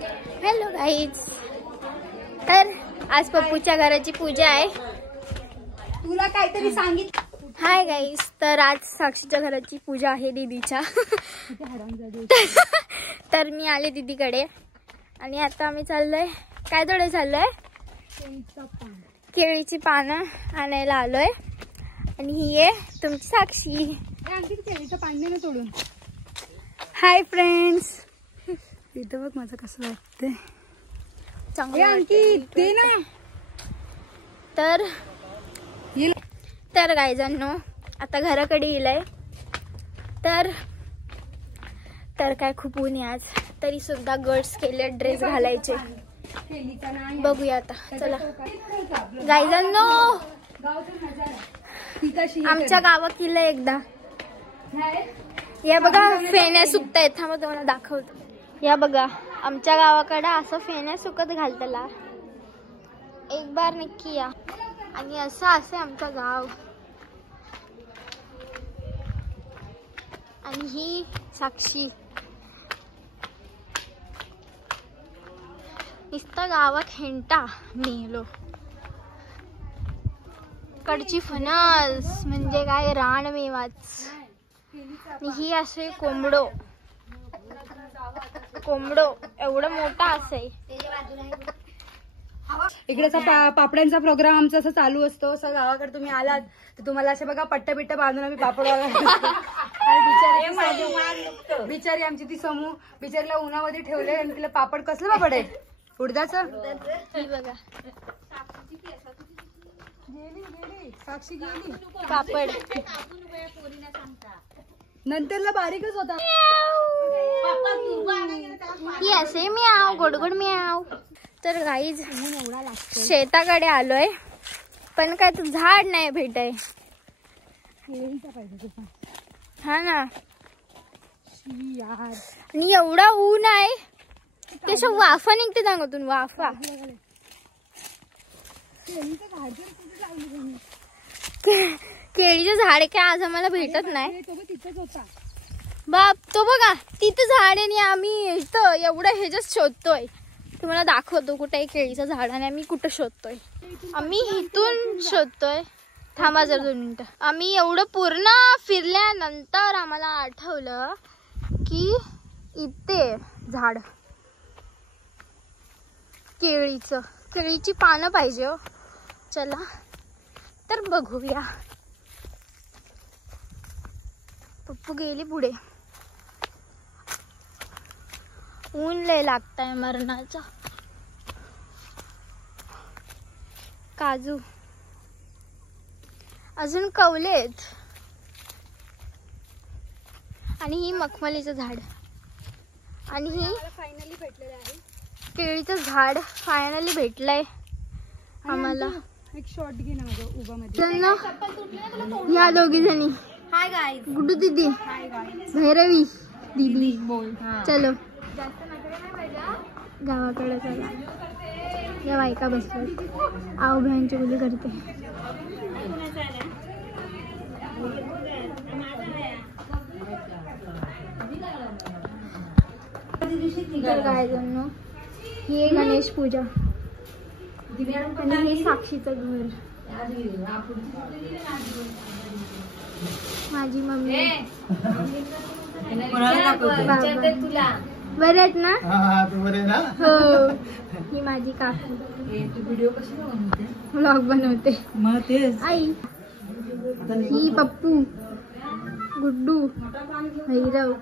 Hello guys, तर आज पप्पूच्या घराची पूजा आहे. तुला काहीतरी सांगितलं. हाय गाईज, तर आज साक्षीच्या घराची पूजा आहे दीदीच्या. तर मी आले दीदीकडे आणि आता आम्ही चाललोय. काय थोडे चाललोय? केळीची पानं आणायला आलोय. आणि ही आहे तुमची साक्षी. केळीचं पान ना तोडून. हाय फ्रेंड्स, इथं बघ माझं कसं वाटतंय. चांगलं ते ना. तर गाईजांनो आता घराकडे येलय. तर काय खूप ऊन आहे आज, तरी सुद्धा गट्स केले ड्रेस घालायचे. बघूया आता. चला गाईजांनो, आमच्या गावात केलं एकदा. या बघा फेण्या सुकतायत. थांबा तुम्हाला दाखवतो. या बघा आमच्या गावाकडे असं फेण्या सुकत घालतला. एक बार नक्की या. आणि असं असे आमचं गाव. आणि ही साक्षी. नुसता गावात हेंटा मेलो. कडची फणस म्हणजे काय रानमेवाच. आणि ही असे कोंबडो एवढं मोठा असे. इकडेचा पापड्यांचा प्रोग्राम आमचा असं चालू असतो. असं गावाकडे तुम्ही आलात तर तुम्हाला असे बघा पट्ट्या बिट्ट्या बांधून आम्ही पापड बिचारी आमची ती समूह बिचारीला उन्हामध्ये ठेवले आणि तिला पापड. कसलं पापड आहे? उडदाचं. बघा साक्षी गेली पापड. नंतरला बारीकच होता. ही असे म्याव गोडगोड म्याव. तर गाईज शेताकडे आलोय, पण काय तू झाड नाही भेटाय. हा ना यार. आणि एवढा ऊन आहे, त्याच्या वाफा निघते सांगतून. वाफा. केळीचे झाड काय आज आम्हाला भेटत नाही. बाप तो बघा तिथं झाड आहे आणि आम्ही इथं एवढं ह्याच्यात शोधतोय. तुम्हाला दाखवतो कुठे केळीचं झाड आणि आम्ही कुठं शोधतोय. आम्ही इथून शोधतोय. थांबा जर 2 मिनिटं. आम्ही एवढं पूर्ण फिरल्यानंतर आम्हाला आठवलं की इथे झाड केळीची पानं पाहिजे हो. चला तर बघूया. पप्पू गेली पुढे. ऊन लय लागताय मरणाचा. काजू अजून कवलेत. आणि ही मखमलीचं झाड. आणि ही फायनली भेटलेलं आहे. केळीचं झाड फायनली भेटलंय आम्हाला. एक शॉट घे ना माझं उभा मध्ये. या दोघी जणी. Hi guys. गुड्डू दीदी, भैरवी दीदी. बोल. चलो गावाकडे चला. या बायका बसतात. आव बहिणची मुली करते. तर काय जण ही आहे गणेश पूजा आणि हे साक्षीचं घर. माझी मम्मी. बरे आहेत ना? हो. ही माझी काकू. व्लॉग बनवते. आई. ही पप्पू, गुड्डू, भैरव.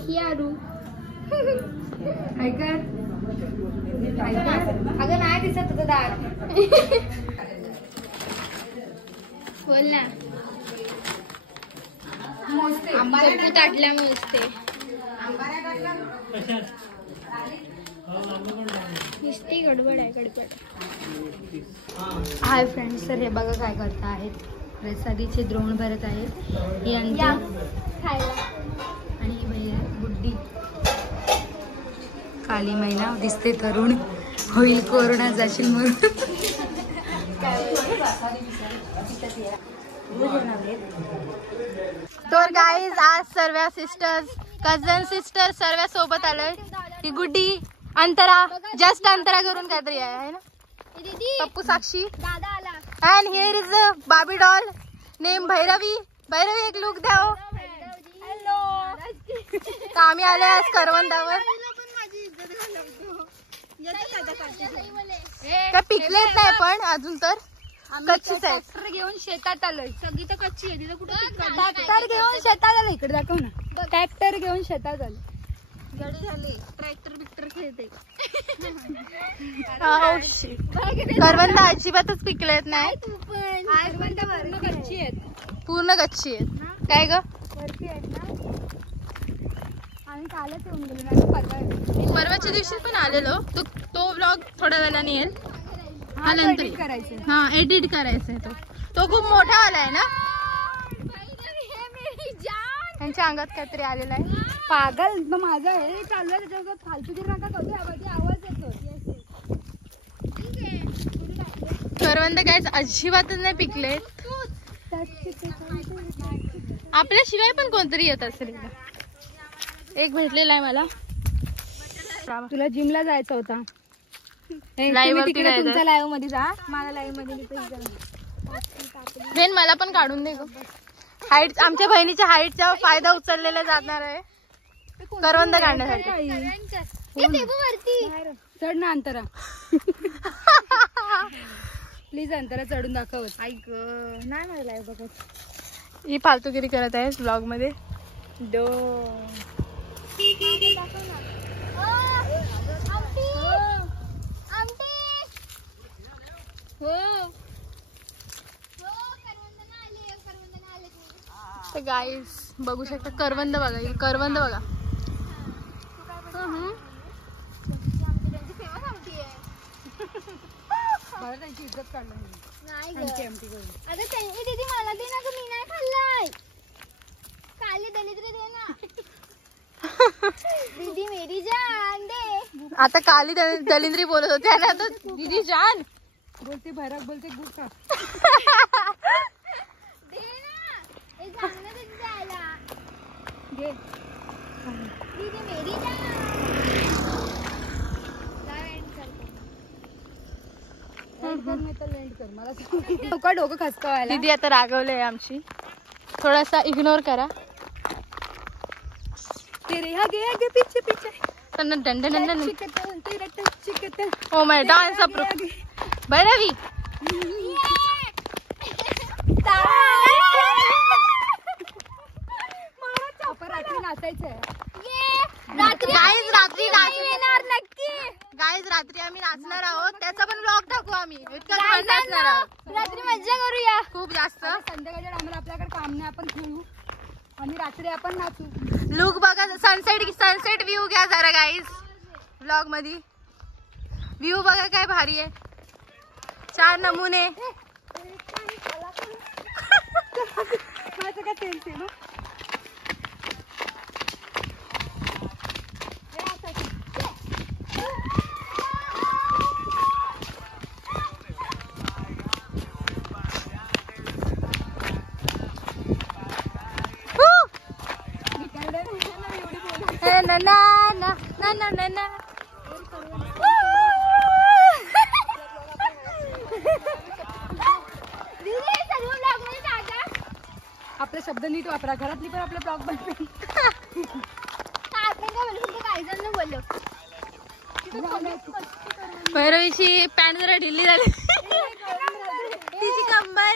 ही आरू. अगं नाही दिसत तुझं दात. बोल ना. पप्पू ताटल्या मोजते. नुसती गडबड आहे गडबड. हाय फ्रेंड्स, तर हे बघा काय करता आहेत. प्रसादीचे द्रोण भरत आहेत. ही खायला. आणि ही बुड्डी. काली महिना दिसते तरुण. होईल कोरोना जाशील म्हणून. तर गाईज आज सर्व सिस्टर्स कझन सिस्टर सर्व सोबत आलोय. ही गुड्डी अंतरा जस्ट अंतरा करून काहीतरी आहे ना पप्पू साक्षी अँड हिअर इज अ बाबी डॉल नेम भैरवी. भैरवी एक लुक द्या. आम्ही आले आज करवंदावर. काय पिकलेच नाही पण अजून तर कच्चीच आहे. ट्रॅक्टर घेऊन शेतात आलोय. सगळी तर कच्ची आहे. तिथं कुठं ट्रॅक्टर घेऊन शेतात आलो. इकडे दाखव ना. ट्रॅक्टर घेऊन शेतात आलो. ट्रॅक्टर बिक्टर खेळते. करवंद अजिबातच पिकलेत नाही. पूर्ण कच्ची आहेत. पूर्ण कच्ची आहेत. काय ग वरती आहेत ना. आम्ही कालच येऊन गेलो ना. परवाच्या दिवशी पण आलेलो. तो व्लॉग थोड्या वेळाने येईल. एडिट करायचं. हा एडिट करायचा आहे. तो खूप मोठा आला आहे ना. त्यांच्या अंगात काहीतरी आलेला आहे. पागल मग माझं हे चालू आहे. त्याच्यावर फालतूगिरी नका करू. आवाज येतो. करवंद काय अजिबातच नाही पिकले. आपल्याशिवाय पण कोणतरी येत असेल. एक भेटलेला आहे मला. तुला जिमला जायचं होता. तुमच्या लाईव्ह मध्ये जा. मला लाईव्ह मध्ये फ्रेंड मला पण काढून दे. हाईट आमच्या बहिणीच्या हाईटचा फायदा उचललेला जाणार आहे करवंद काढण्यासाठी. चढ ना अंतरा. प्लीज अंतरा चढून दाखव. ऐक नाही मला लाईव्ह बघत. ही फालतूगिरी करत आहे ब्लॉग मध्ये. तर गाईज बघू शकता करवंद बघा. करवंद बघा. इज्जत काढलं मला दे ना. मी नाही खाल्लाय. काली दलिद्री दे ना. दीदी मेरी जान दे. आता काली दलिंद्री बोलत होते आणि आता दीदी जान बोलते. भैरक बोलते गुड खा. दे ना. हे चांगलं दे द्यायला. घे. दीदी मेरी जान. डोकं खसकावायला. दीदी आता रागवलंय आमची. थोडासा इग्नोर करा. आगे पीछे पीछे. Oh my dance approve. Bhairavi रात्री नाचायचंय. गाईज रात्री आम्ही नाचणार आहोत. त्याचा पण ब्लॉग टाकू आम्ही. इतकं छान नाचणार आहोत. रात्री मज्जा करूया खूप जास्त. संध्याकाळच्या टायमाला आपल्याकडे काम नाही. आपण खेळू आणि रात्री आपण नाचू. लुक बघा. सनसेट व्ह्यू घ्या जरा गाईज. ब्लॉग मध्ये व्ह्यू बघा काय भारी आहे. 4 नमुने. माझं काय तेल ते ना. ना ना ना ना ना ना ना. आपले शब्द नीट वापरा. घरातली पण आपले ब्लॉग बनते. भैरवीची पॅन्ट जरा ढिल्ली झाली. तिची कंबर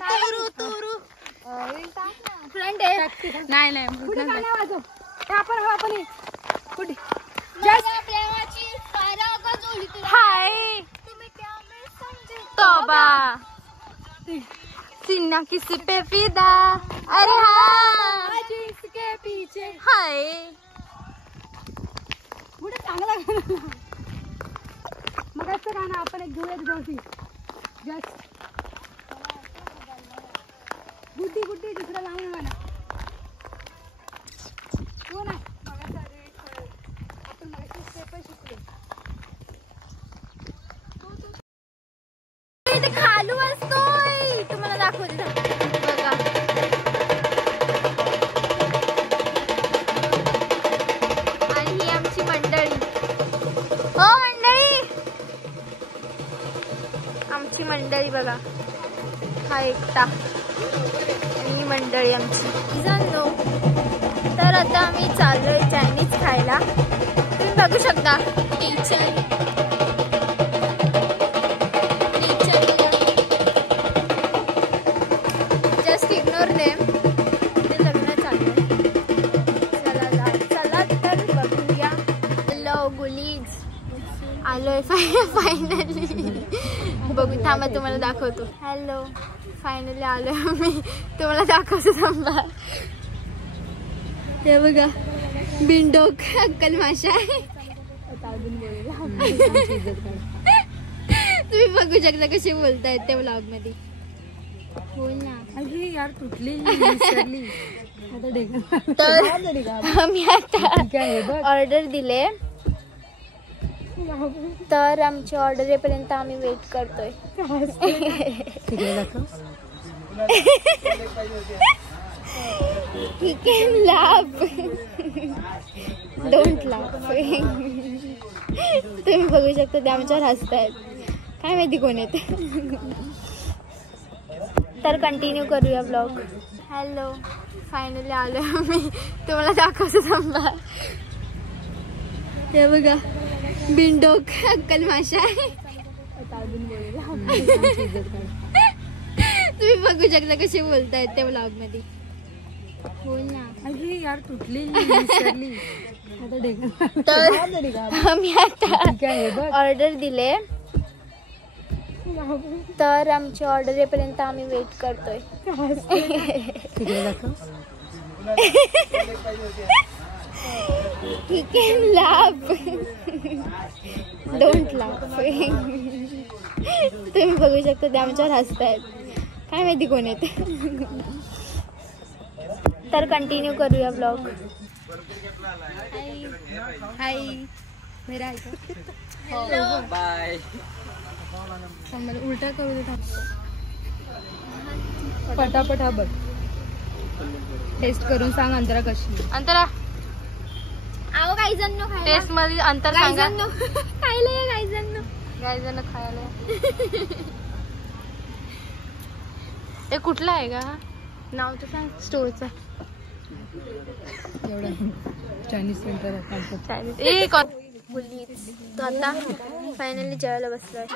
तुरू तुरू. फ्रंट आहे. नाही हाय तोबा सीना किसी पे फिदा. अरे हाँ इसके पीछे हाय. कुठे चांगला मग असं गाणं आपण एक घेऊयात. जोशी जस्ट गुड्डी गुड्डी दुसरा लावून गाणं. हो ना आपण मगाशी स्टेप शिकलो. खालू असतोय. तुम्हाला दाखवते. हा एकटा आणि मंडळी आमची जाणो. तर आता आम्ही चाललोय चायनीज खायला. तुम्ही बघू शकता टीचर जस्ट इग्नोर देम. ते लग्न चाललंय. चला तर बघूया. हॅलो गुलीज आलोय फायनली. बघू थांबा तुम्हाला दाखवतो. हॅलो फायनली आलोय मी. तुम्हाला दाखवतो थांबा. हे बघा बिंडोक अक्कल माशा आहे. तुम्ही बघू शकता कसे बोलतायत त्या व्लॉग मध्ये. बोल ना. अरे यार तुटली. तर आम्ही आता ऑर्डर दिले. तर आमची ऑर्डर येईपर्यंत आम्ही वेट करतोय. He can laugh. Don't laugh. तुम्ही बघू शकता ते आमच्यावर हसतायत. काय माहिती कोण येते. तर कंटिन्यू करूया ब्लॉग. हॅलो फायनली आलो मी. तुम्हाला दाखवतो थांबा. हे बघा बिंडोक अक्कल माशा आहे. तुम्ही बघू शकता कसे बोलतायत त्या व्लॉग मध्ये. बोल ना. अरे यार तुटली. तर आम्ही आता ऑर्डर दिले. तर आमची ऑर्डर येईपर्यंत आम्ही वेट करतोय. He can laugh. Don't laugh. तुम्ही बघू शकता ते आमच्यावर हसतायत. काय माहिती कोण येते. तर कंटिन्यू करूया ब्लॉग. हाय मेरा हॅलो बाय. मला उलटा करू दे. पटापट हा बघ. टेस्ट करून सांग अंतरा कशी. अंतरा आहो काही जण टेस्ट मध्ये अंतर सांगा. खायला या काही जण खायला. हे कुठला आहे का नाव तर सांग स्टोरचा. एवढा चायनीज सेंटर चायनीज ए कोण बोलली. तो आता फायनली जेवायला बसलोय.